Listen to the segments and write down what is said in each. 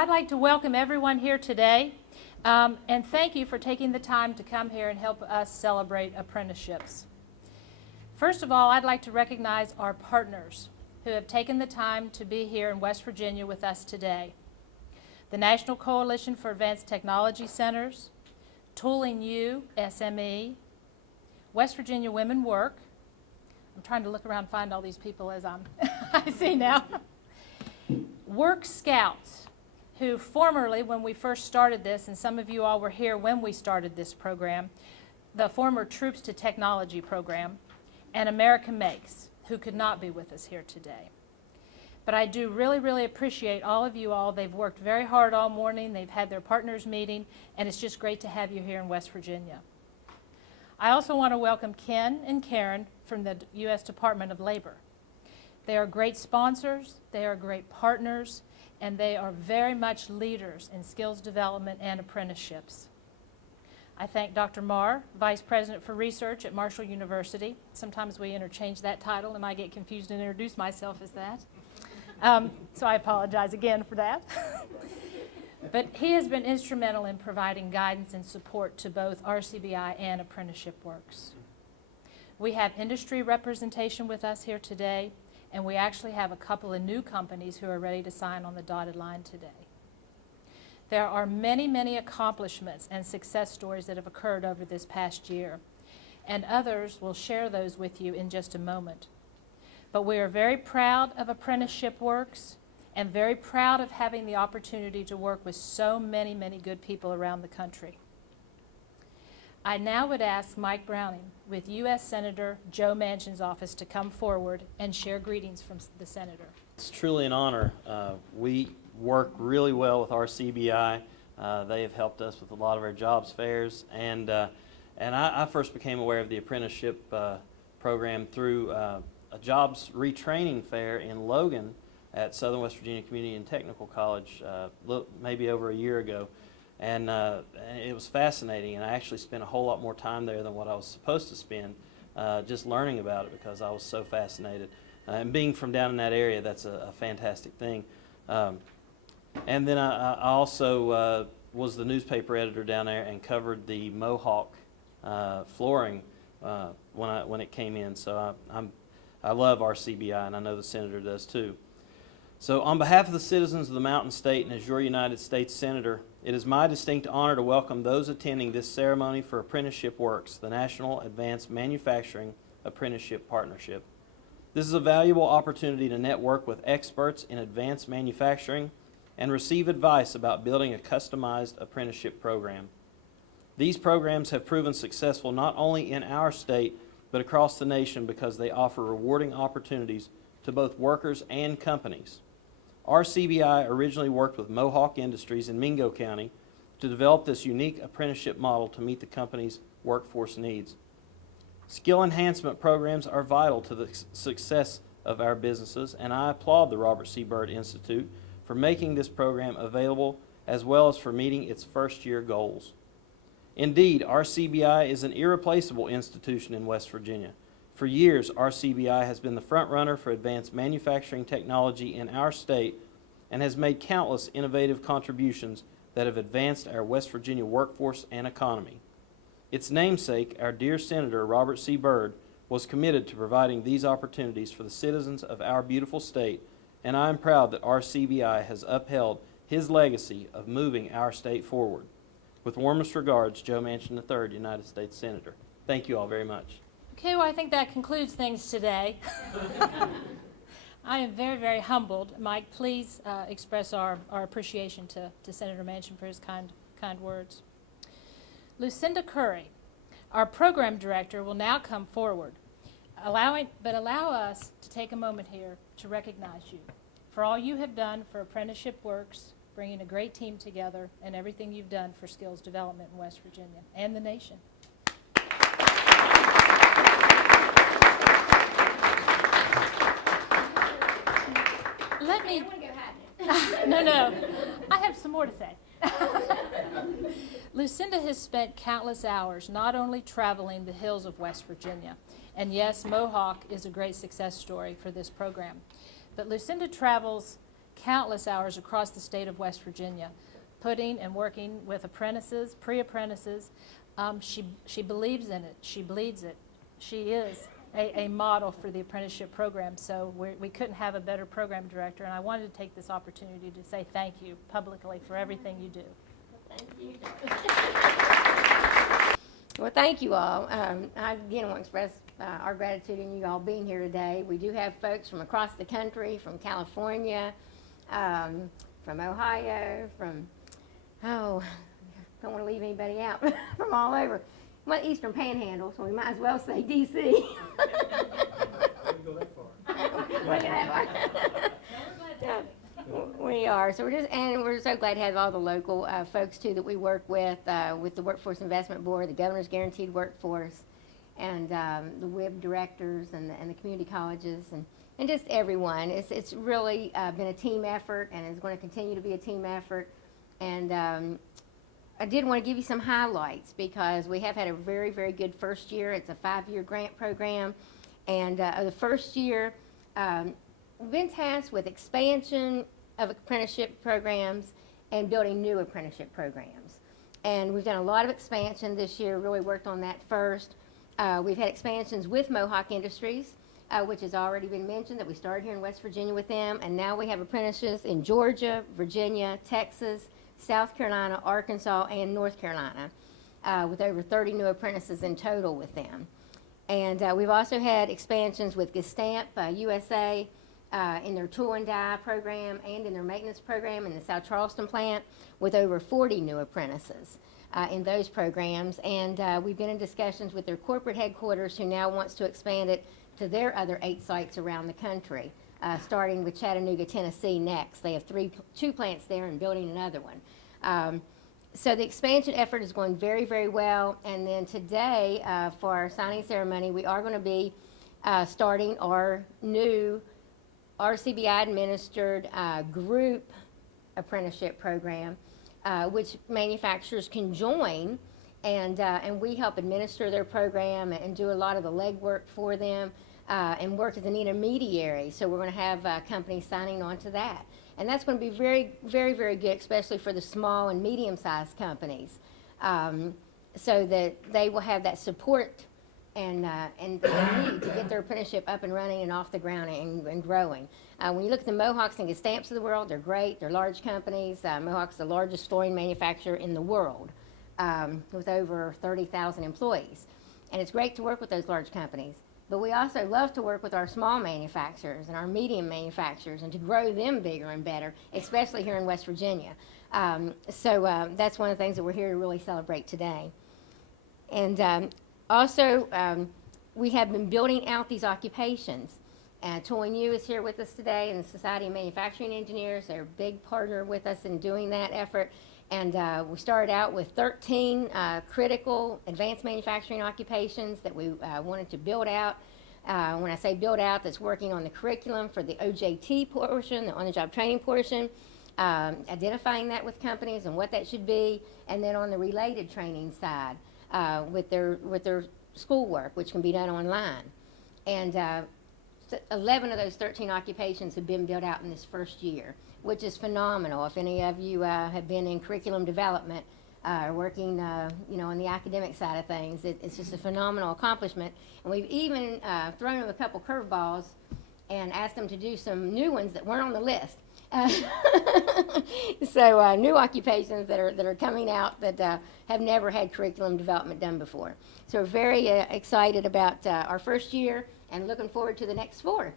I'd like to welcome everyone here today, and thank you for taking the time to come here and help us celebrate apprenticeships. First of all, I'd like to recognize our partners who have taken the time to be here in West Virginia with us today. The National Coalition for Advanced Technology Centers, Tooling U, SME, West Virginia Women Work. I'm trying to look around and find all these people as I see now. Work Scouts, who formerly, when we first started this, and some of you all were here when we started this program, the former Troops to Technology program, and America Makes, who could not be with us here today. But I do really appreciate all of you all. They've worked very hard all morning. They've had their partners meeting, and it's just great to have you here in West Virginia. I also want to welcome Ken and Karen from the U.S. Department of Labor. They are great sponsors, they are great partners, and they are very much leaders in skills development and apprenticeships. I thank Dr. Marr, Vice President for Research at Marshall University. Sometimes we interchange that title and I get confused and introduce myself as that. So I apologize again for that. But he has been instrumental in providing guidance and support to both RCBI and Apprenticeship Works. We have industry representation with us here today, and we actually have a couple of new companies who are ready to sign on the dotted line today. There are many accomplishments and success stories that have occurred over this past year, and others will share those with you in just a moment. But we are very proud of Apprenticeship Works and very proud of having the opportunity to work with so many good people around the country. I now would ask Mike Browning with U.S. Senator Joe Manchin's office to come forward and share greetings from the Senator. It's truly an honor. We work really well with RCBI. They have helped us with a lot of our jobs fairs, and I first became aware of the apprenticeship program through a jobs retraining fair in Logan at Southern West Virginia Community and Technical College maybe over a year ago. And it was fascinating, and I actually spent a whole lot more time there than what I was supposed to spend just learning about it because I was so fascinated. And being from down in that area, that's a fantastic thing. And then I also was the newspaper editor down there and covered the Mohawk flooring when it came in. So I love RCBI, and I know the Senator does too. So on behalf of the citizens of the Mountain State and as your United States Senator, it is my distinct honor to welcome those attending this ceremony for Apprenticeship Works, the National Advanced Manufacturing Apprenticeship Partnership. This is a valuable opportunity to network with experts in advanced manufacturing and receive advice about building a customized apprenticeship program. These programs have proven successful not only in our state, but across the nation because they offer rewarding opportunities to both workers and companies. RCBI originally worked with Mohawk Industries in Mingo County to develop this unique apprenticeship model to meet the company's workforce needs. Skill enhancement programs are vital to the success of our businesses, and I applaud the Robert C. Byrd Institute for making this program available as well as for meeting its first-year goals. Indeed, RCBI is an irreplaceable institution in West Virginia. For years, RCBI has been the front runner for advanced manufacturing technology in our state and has made countless innovative contributions that have advanced our West Virginia workforce and economy. Its namesake, our dear Senator Robert C. Byrd, was committed to providing these opportunities for the citizens of our beautiful state, and I am proud that RCBI has upheld his legacy of moving our state forward. With warmest regards, Joe Manchin III, United States Senator. Thank you all very much. Okay, well, I think that concludes things today. I am very humbled. Mike, please express our appreciation to Senator Manchin for his kind words. Lucinda Curry, our program director, will now come forward. Allow us to take a moment here to recognize you for all you have done for Apprenticeship Works, bringing a great team together, and everything you've done for skills development in West Virginia and the nation. Let me. No. I have some more to say. Lucinda has spent countless hours not only traveling the hills of West Virginia, and yes, Mohawk is a great success story for this program, but Lucinda travels countless hours across the state of West Virginia, putting and working with apprentices, pre-apprentices. She believes in it. She bleeds it. She is a model for the apprenticeship program, so we couldn't have a better program director, and I wanted to take this opportunity to say thank you publicly for everything you do. Thank you. Well, thank you all. I again want to express our gratitude in you all being here today. We do have folks from across the country, from California, from Ohio, from, don't want to leave anybody out, from all over. Well, Eastern Panhandle, so we might as well say D.C. Didn't go that far. Look at that. We are. So we're so glad to have all the local folks too that we work with the Workforce Investment Board, the Governor's Guaranteed Workforce, and the W.Va directors and the community colleges and just everyone. It's really been a team effort, and it's going to continue to be a team effort. And I did want to give you some highlights because we have had a very, very good first year. It's a 5-year grant program. And the first year, we've been tasked with expansion of apprenticeship programs and building new apprenticeship programs. And we've done a lot of expansion this year, really worked on that first. We've had expansions with Mohawk Industries, which has already been mentioned, that we started here in West Virginia with them. And now we have apprentices in Georgia, Virginia, Texas, South Carolina, Arkansas, and North Carolina, with over 30 new apprentices in total with them. And we've also had expansions with Dept, USA, in their tool and die program and in their maintenance program in the South Charleston plant, with over 40 new apprentices in those programs. And we've been in discussions with their corporate headquarters, who now wants to expand it to their other 8 sites around the country. Starting with Chattanooga, Tennessee next. They have 2 plants there and building another one. So the expansion effort is going very, very well. And then today, for our signing ceremony, we are going to be starting our new RCBI administered group apprenticeship program, which manufacturers can join, and we help administer their program and do a lot of the legwork for them. And work as an intermediary. So we're going to have companies signing on to that. And that's going to be very, very, very good, especially for the small and medium-sized companies, so that they will have that support and they need to get their apprenticeship up and running and off the ground and growing. When you look at the Mohawks and Gestamps of the world, they're great. They're large companies. Mohawk's the largest flooring manufacturer in the world, with over 30,000 employees. And it's great to work with those large companies. But we also love to work with our small manufacturers and our medium manufacturers and to grow them bigger and better, especially here in West Virginia. So that's one of the things that we're here to really celebrate today. And also, we have been building out these occupations. Toy New is here with us today, and the Society of Manufacturing Engineers. They're a big partner with us in doing that effort. And we started out with 13 critical advanced manufacturing occupations that we wanted to build out. When I say build out, that's working on the curriculum for the OJT portion, the on-the-job training portion, identifying that with companies and what that should be, and then on the related training side with their schoolwork, which can be done online. And 11 of those 13 occupations have been built out in this first year, which is phenomenal. If any of you have been in curriculum development, working on the academic side of things, it's just a phenomenal accomplishment. And we've even thrown them a couple curveballs and asked them to do some new ones that weren't on the list. So new occupations that are coming out that have never had curriculum development done before. So we're very excited about our first year and looking forward to the next 4.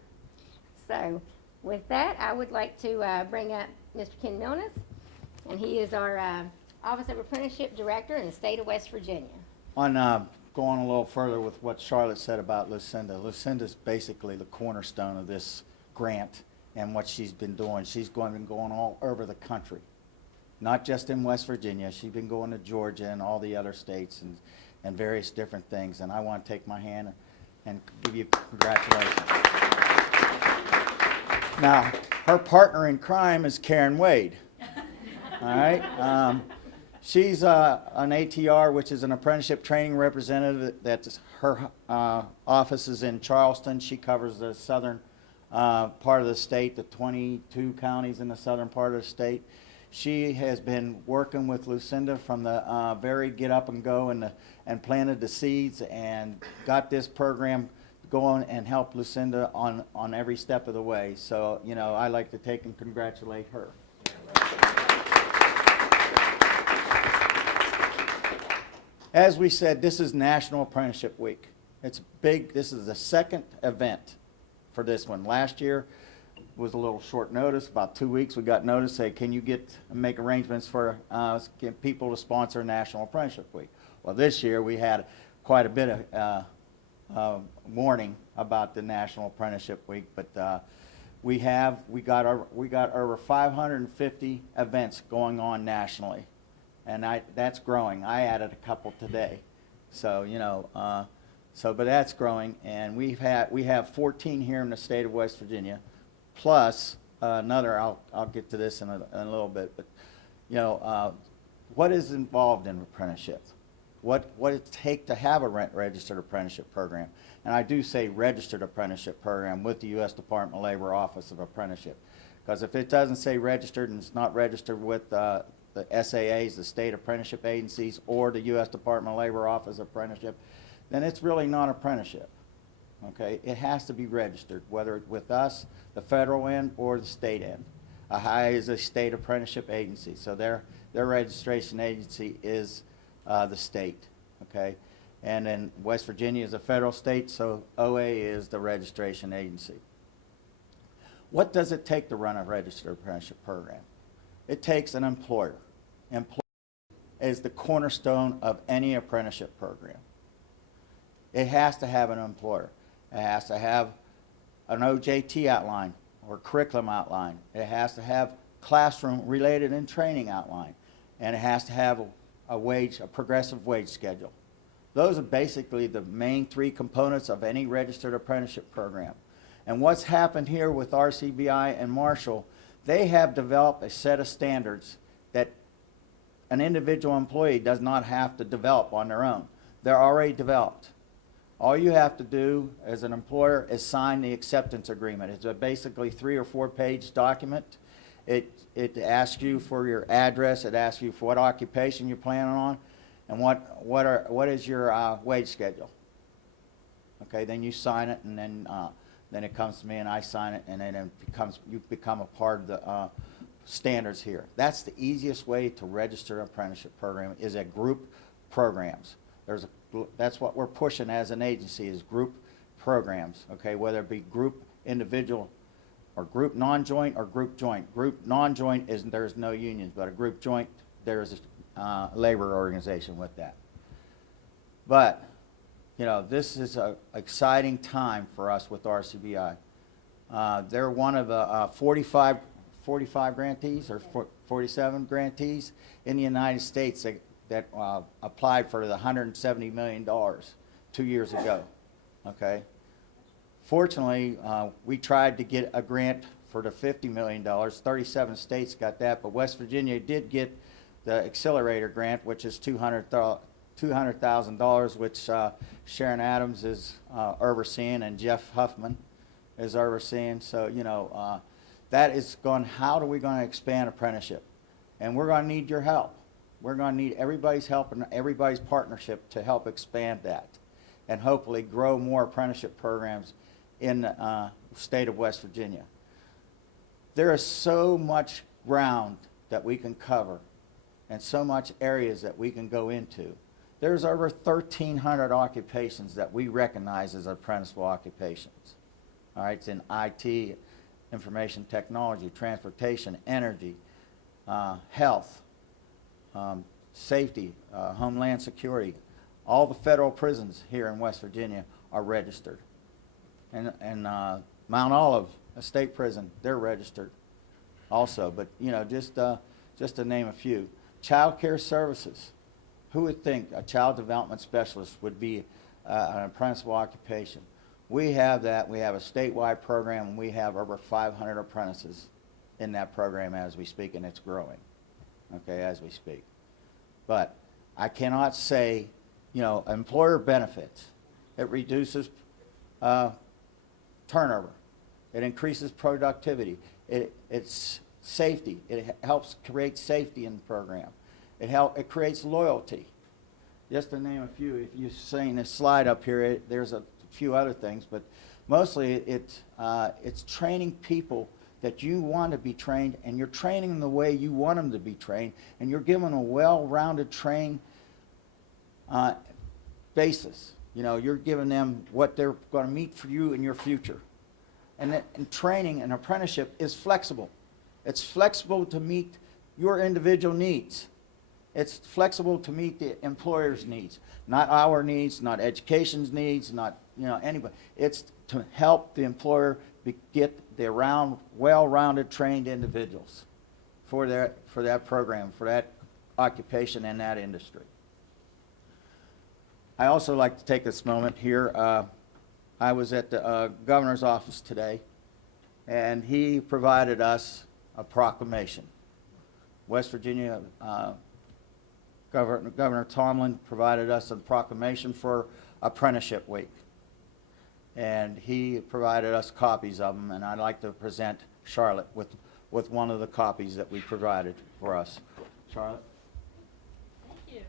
So with that, I would like to bring up Mr. Ken Milnes, and he is our Office of Apprenticeship Director in the state of West Virginia. On going a little further with what Charlotte said about Lucinda, Lucinda's basically the cornerstone of this grant and what she's been doing. She's been going all over the country, not just in West Virginia. She's been going to Georgia and all the other states and various different things. And I want to take my hand and give you congratulations. Now, her partner in crime is Karen Wade. All right? She's an ATR, which is an apprenticeship training representative. That's her office is in Charleston. She covers the southern part of the state, the 22 counties in the southern part of the state. She has been working with Lucinda from the very get up and go and planted the seeds and got this program going and helped Lucinda on every step of the way. So, you know, I like to take and congratulate her. As we said, this is National Apprenticeship Week. It's big. This is the second event for this one. Last year was a little short notice, about 2 weeks. We got notice, say, can you make arrangements for get people to sponsor National Apprenticeship Week? Well, this year we had quite a bit of warning about the National Apprenticeship Week, but we got over 550 events going on nationally, and that's growing. I added a couple today, so you know, but that's growing, and we have 14 here in the state of West Virginia, plus another. I'll get to this in a little bit, but you know, what is involved in apprenticeship? What it take to have a registered apprenticeship program? And I do say registered apprenticeship program with the U.S. Department of Labor Office of Apprenticeship, because if it doesn't say registered and it's not registered with the SAAs, the state apprenticeship agencies, or the U.S. Department of Labor Office of Apprenticeship, then it's really not apprenticeship. Okay, it has to be registered, whether it's with us, the federal end, or the state end. AHI is a state apprenticeship agency, so their registration agency is the state. Okay, and then West Virginia is a federal state, so OA is the registration agency. What does it take to run a registered apprenticeship program? It takes an employer. Employer is the cornerstone of any apprenticeship program. It has to have an employer. It has to have an OJT outline or curriculum outline. It has to have classroom related and training outline. And it has to have a progressive wage schedule. Those are basically the main three components of any registered apprenticeship program. And what's happened here with RCBI and Marshall, they have developed a set of standards that an individual employee does not have to develop on their own. They're already developed. All you have to do as an employer is sign the acceptance agreement. It's a basically 3 or 4 page document. It asks you for your address. It asks you for what occupation you're planning on, and what is your wage schedule. Okay, then you sign it, and then it comes to me, and I sign it, and then you become a part of the standards here. That's the easiest way to register an apprenticeship program, is at group programs. That's what we're pushing as an agency, is group programs. Okay, whether it be group individual, or group non-joint, or group joint. Group non-joint is there's no unions, but a group joint, there's a labor organization with that. But you know, this is an exciting time for us with RCBI. They're one of the 45 grantees or 47 grantees in the United States that applied for the $170 million 2 years ago. Okay. Fortunately, we tried to get a grant for the $50 million. 37 states got that, but West Virginia did get the accelerator grant, which is $200,000, which Sharon Adams is overseeing and Jeff Huffman is overseeing. So, you know, that is going, how are we going to expand apprenticeship? And we're going to need your help. We're going to need everybody's help and everybody's partnership to help expand that and hopefully grow more apprenticeship programs in the state of West Virginia. There is so much ground that we can cover and so much areas that we can go into. There's over 1,300 occupations that we recognize as apprenticeable occupations. All right, it's in IT, information technology, transportation, energy, health, safety, homeland security. All the federal prisons here in West Virginia are registered. And Mount Olive, a state prison, they're registered also. But, you know, just to name a few. Child care services. Who would think a child development specialist would be an apprenticeable occupation? We have that. We have a statewide program, and we have over 500 apprentices in that program as we speak, and it's growing, okay, as we speak. But I cannot say, you know, employer benefits. It reduces turnover. It increases productivity. It's safety. It helps create safety in the program. It creates loyalty. Just to name a few, if you're seeing this slide up here, there's a few other things, but mostly it's training people that you want to be trained, and you're training them the way you want them to be trained, and you're giving them a well-rounded training basis. You know, you're giving them what they're going to meet for you in your future. And training and apprenticeship is flexible. It's flexible to meet your individual needs. It's flexible to meet the employer's needs, not our needs, not education's needs, not anybody. It's to help the employer get the well-rounded, trained individuals for that program, for that occupation and that industry. I also like to take this moment here. I was at the governor's office today, and he provided us a proclamation. West Virginia Governor Tomlin provided us a proclamation for Apprenticeship Week. And he provided us copies of them, and I'd like to present Charlotte with one of the copies that we provided for us. Charlotte? Thank you.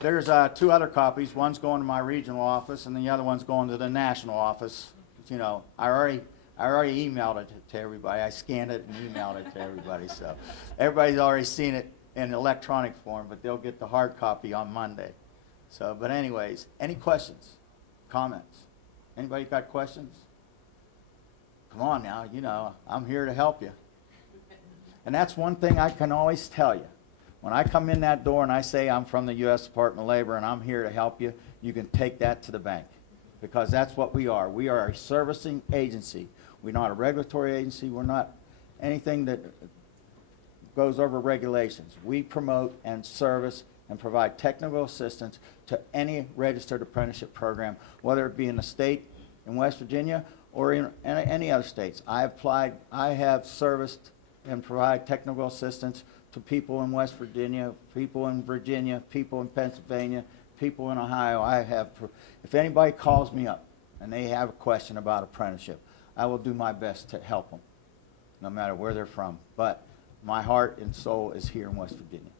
There's two other copies. One's going to my regional office, and the other one's going to the national office. You know, I already emailed it to everybody. I scanned it and emailed it to everybody. So everybody's already seen it in electronic form, but they'll get the hard copy on Monday. So, but anyways, any questions, comments? Anybody got questions? Come on now, you know, I'm here to help you. And that's one thing I can always tell you. When I come in that door and I say I'm from the U.S. Department of Labor and I'm here to help you, you can take that to the bank. Because that's what we are. We are a servicing agency. We're not a regulatory agency. We're not anything that goes over regulations. We promote and service and provide technical assistance to any registered apprenticeship program, whether it be in the state in West Virginia or in any other states. I have serviced and provide technical assistance to people in West Virginia, people in Virginia, people in Pennsylvania, people in Ohio. If anybody calls me up and they have a question about apprenticeship, I will do my best to help them, no matter where they're from. But my heart and soul is here in West Virginia.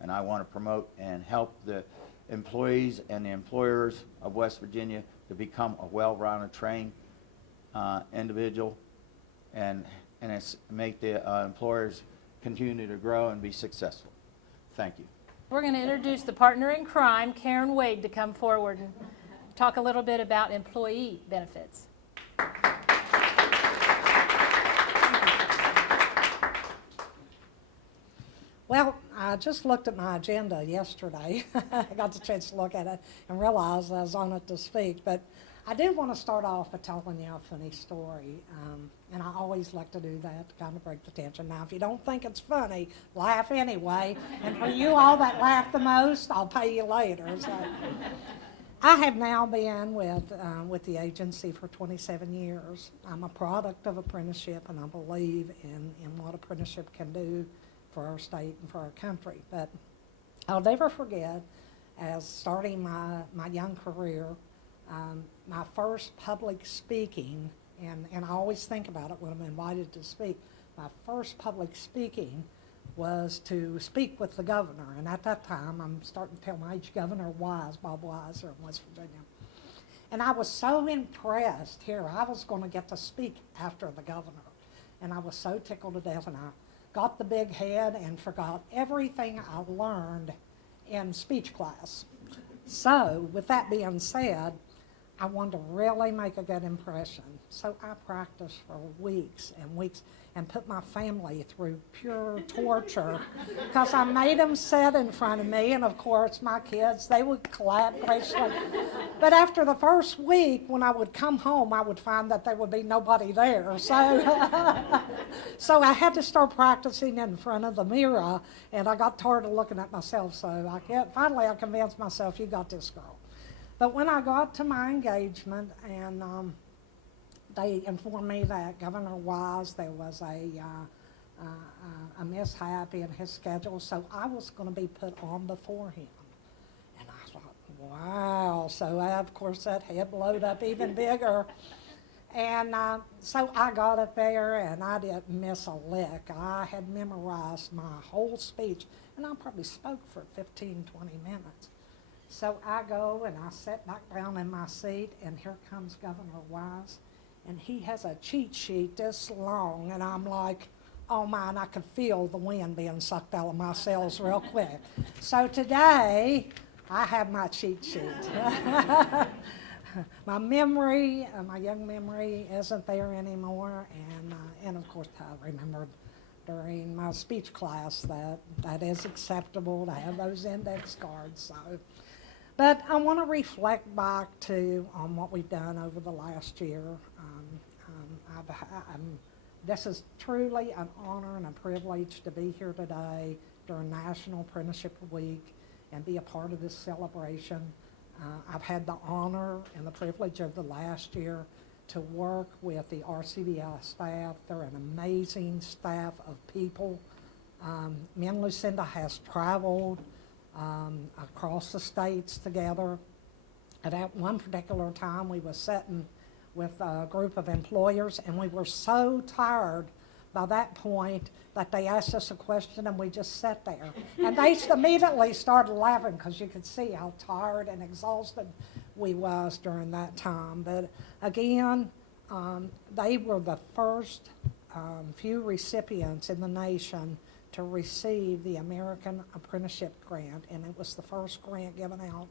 And I want to promote and help the employees and the employers of West Virginia to become a well-rounded, trained individual and make the employers continue to grow and be successful. Thank you. We're going to introduce the partner in crime, Karen Wade, to come forward and talk a little bit about employee benefits. Well, I just looked at my agenda yesterday. I got the chance to look at it and realized I was on it to speak. But I did want to start off by telling you a funny story. And I always like to do that to kind of break the tension. Now, if you don't think it's funny, laugh anyway. And for you all that laugh the most, I'll pay you later. So I have now been with the agency for 27 years. I'm a product of apprenticeship, and I believe in what apprenticeship can do for our state and for our country. But I'll never forget, as starting my young career, my first public speaking, and I always think about it when I'm invited to speak, my first public speaking was to speak with the governor. And at that time, I'm starting to tell my age, Governor Wise, Bob Wise, here in West Virginia. And I was so impressed here. I was going to get to speak after the governor. And I was so tickled to death, and I got the big head and forgot everything I learned in speech class. So, with that being said, I wanted to really make a good impression. So I practiced for weeks and weeks and put my family through pure torture because I made them sit in front of me, and of course my kids, they would clap graciously. But after the first week, when I would come home, I would find that there would be nobody there. So, so I had to start practicing in front of the mirror, and I got tired of looking at myself. So finally I convinced myself, you got this, girl. But when I got to my engagement, and they informed me that Governor Wise, there was a mishap in his schedule, so I was going to be put on before him. And I thought, wow. So, of course, that head blowed up even bigger. And so I got up there, and I didn't miss a lick. I had memorized my whole speech, and I probably spoke for 15, 20 minutes. So I go, and I sit back down in my seat, and here comes Governor Wise, and he has a cheat sheet this long, and I'm like, oh my, and I could feel the wind being sucked out of my cells real quick. So today, I have my cheat sheet. My memory, my young memory isn't there anymore, and of course I remembered during my speech class that is acceptable to have those index cards. So, but I want to reflect back on what we've done over the last year. This is truly an honor and a privilege to be here today during National Apprenticeship Week and be a part of this celebration. I've had the honor and the privilege of the last year to work with the RCBI staff. They're an amazing staff of people. Me and Lucinda has traveled across the states together. And at one particular time, we were sitting with a group of employers, and we were so tired by that point that they asked us a question, and we just sat there. And they immediately started laughing because you could see how tired and exhausted we was during that time. But again, they were the first few recipients in the nation to receive the American Apprenticeship Grant, and it was the first grant given out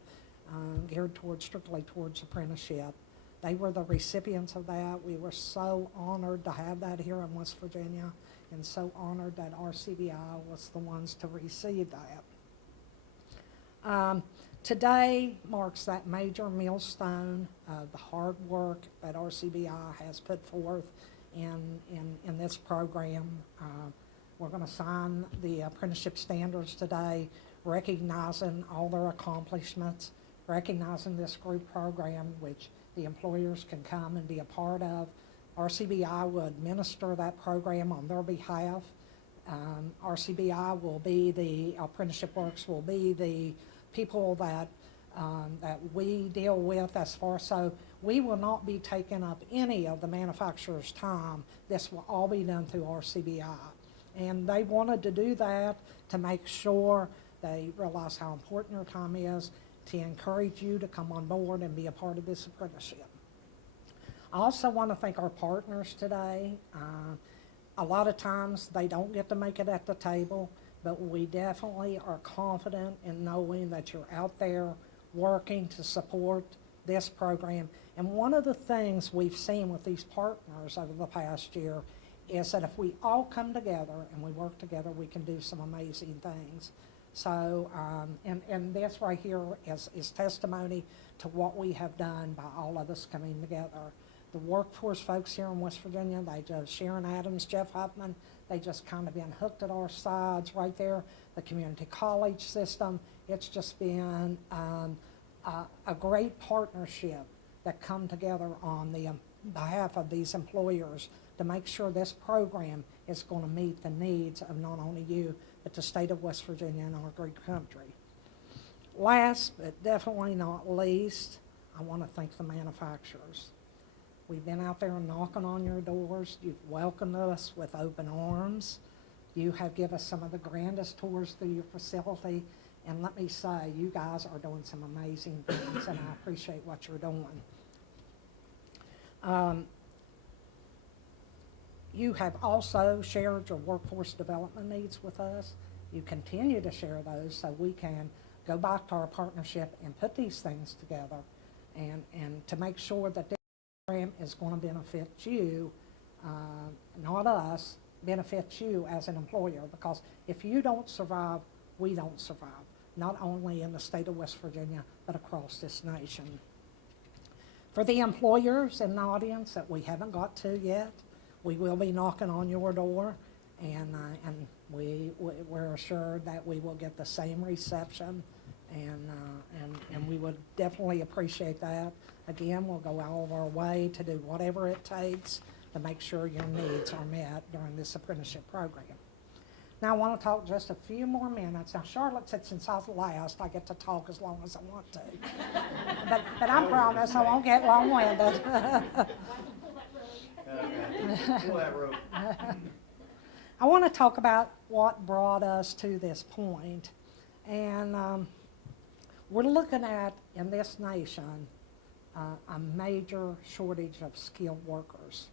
geared strictly towards apprenticeship. They were the recipients of that. We were so honored to have that here in West Virginia, and so honored that RCBI was the ones to receive that. Today marks that major millstone of the hard work that RCBI has put forth in this program. We're going to sign the apprenticeship standards today, recognizing all their accomplishments, recognizing this group program, which the employers can come and be a part of. RCBI will administer that program on their behalf. RCBI will be the Apprenticeship Works will be the people that we deal with as far, so we will not be taking up any of the manufacturer's time. This will all be done through RCBI. And they wanted to do that to make sure they realize how important your time is, to encourage you to come on board and be a part of this apprenticeship. I also want to thank our partners today. A lot of times they don't get to make it at the table, but we definitely are confident in knowing that you're out there working to support this program. And one of the things we've seen with these partners over the past year is that if we all come together and we work together, we can do some amazing things. So, and this right here is testimony to what we have done by all of us coming together. The workforce folks here in West Virginia, Sharon Adams, Jeff Huffman, they just kind of been hooked at our sides right there. The community college system, it's just been a great partnership that come together on the behalf of these employers to make sure this program is going to meet the needs of not only you, but the state of West Virginia and our great country. Last, but definitely not least, I want to thank the manufacturers. We've been out there knocking on your doors. You've welcomed us with open arms. You have given us some of the grandest tours through your facility. And let me say, you guys are doing some amazing things, and I appreciate what you're doing. You have also shared your workforce development needs with us. You continue to share those so we can go back to our partnership and put these things together and to make sure that this program is going to benefit you, not us, benefit you as an employer, because if you don't survive, we don't survive, not only in the state of West Virginia, but across this nation. For the employers in the audience that we haven't got to yet, we will be knocking on your door, and we're assured that we will get the same reception, and we would definitely appreciate that. Again, we'll go all of our way to do whatever it takes to make sure your needs are met during this apprenticeship program. Now, I want to talk just a few more minutes. Now, Charlotte said since I was last, I get to talk as long as I want to. but I promise I won't get long-winded. Pull that rope. I want to talk about what brought us to this point. And we're looking at, in this nation, a major shortage of skilled workers.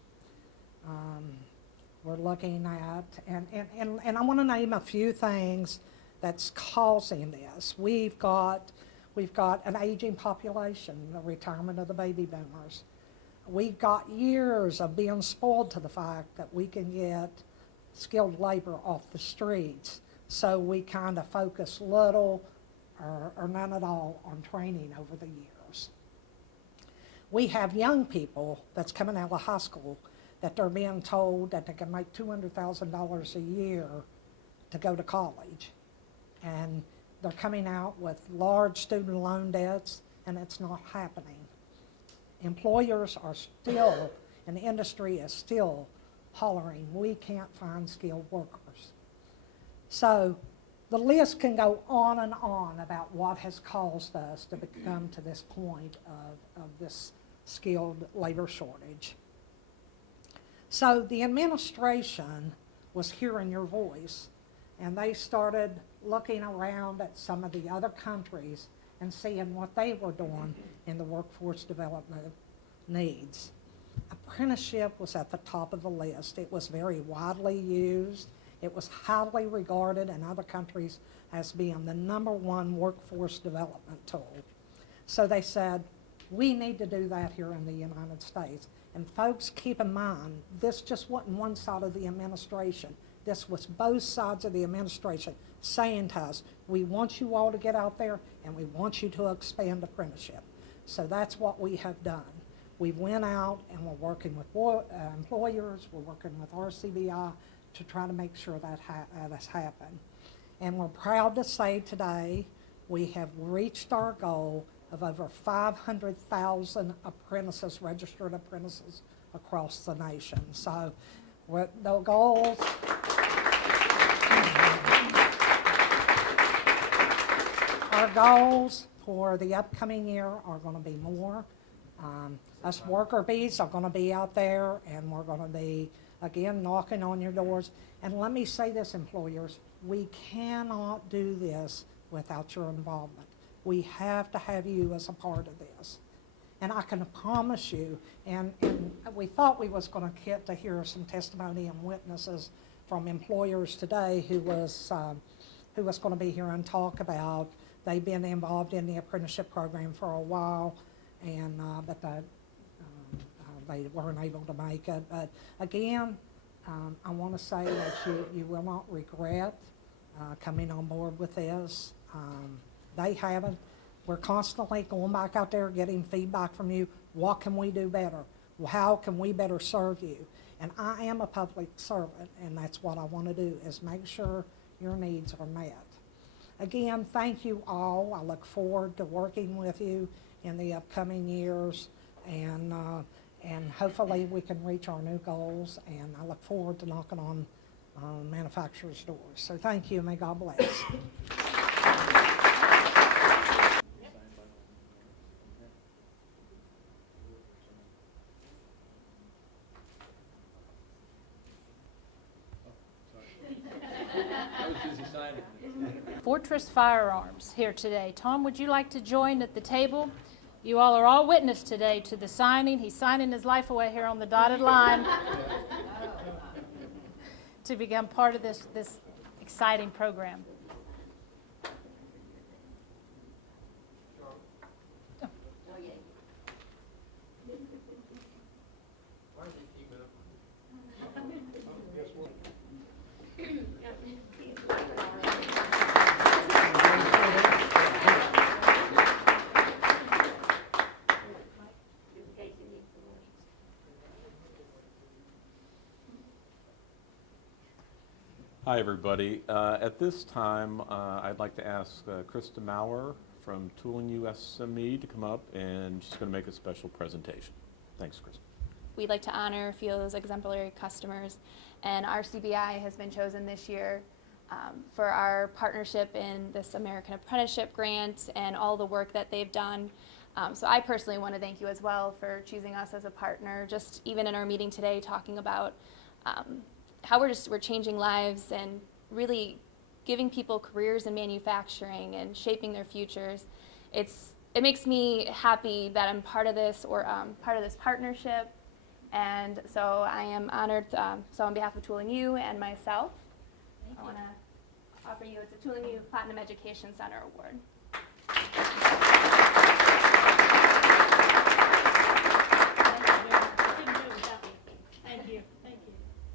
We're looking at, and I want to name a few things that's causing this. We've got an aging population, the retirement of the baby boomers. We've got years of being spoiled to the fact that we can get skilled labor off the streets, so we kind of focus little or none at all on training over the years. We have young people that's coming out of high school that they're being told that they can make $200,000 a year to go to college. And they're coming out with large student loan debts, and it's not happening. Employers are still, and the industry is still hollering, we can't find skilled workers. So the list can go on and on about what has caused us to come to this point of this skilled labor shortage. So the administration was hearing your voice, and they started looking around at some of the other countries and seeing what they were doing in the workforce development needs. Apprenticeship was at the top of the list. It was very widely used. It was highly regarded in other countries as being the #1 workforce development tool. So they said, we need to do that here in the United States. And folks, keep in mind, this just wasn't one side of the administration. This was both sides of the administration saying to us, we want you all to get out there and we want you to expand apprenticeship. So that's what we have done. We went out and we're working with employers, we're working with RCBI to try to make sure that has happened. And we're proud to say today we have reached our goal of over 500,000 apprentices, registered apprentices across the nation. So the goals, our goals for the upcoming year are going to be more. Us worker bees are going to be out there, and we're going to be, again, knocking on your doors. And let me say this, employers, we cannot do this without your involvement. We have to have you as a part of this. And I can promise you, and we thought we was going to get to hear some testimony and witnesses from employers today who was going to be here and talk about they've been involved in the apprenticeship program for a while, and but they weren't able to make it. But again, I want to say that you will not regret coming on board with this. They haven't. We're constantly going back out there getting feedback from you. What can we do better? How can we better serve you? And I am a public servant, and that's what I want to do, is make sure your needs are met. Again, thank you all. I look forward to working with you in the upcoming years, and hopefully we can reach our new goals, and I look forward to knocking on manufacturers' doors. So thank you, and may God bless. Fortress Firearms here today. Tom, would you like to join at the table? You all are all witness today to the signing. He's signing his life away here on the dotted line to become part of this exciting program. Hi, everybody. At this time, I'd like to ask Krista Maurer from Tooling USME to come up, and she's going to make a special presentation. Thanks, Krista. we'd like to honor a few of those exemplary customers. And RCBI has been chosen this year for our partnership in this American Apprenticeship grant and all the work that they've done. So I personally want to thank you as well for choosing us as a partner, just even in our meeting today talking about how we're changing lives and really giving people careers in manufacturing and shaping their futures. It makes me happy that I'm part of this or part of this partnership, and so I am honored. So on behalf of Tooling U and myself, I want to offer you, it's a Tooling U Platinum Education Center Award.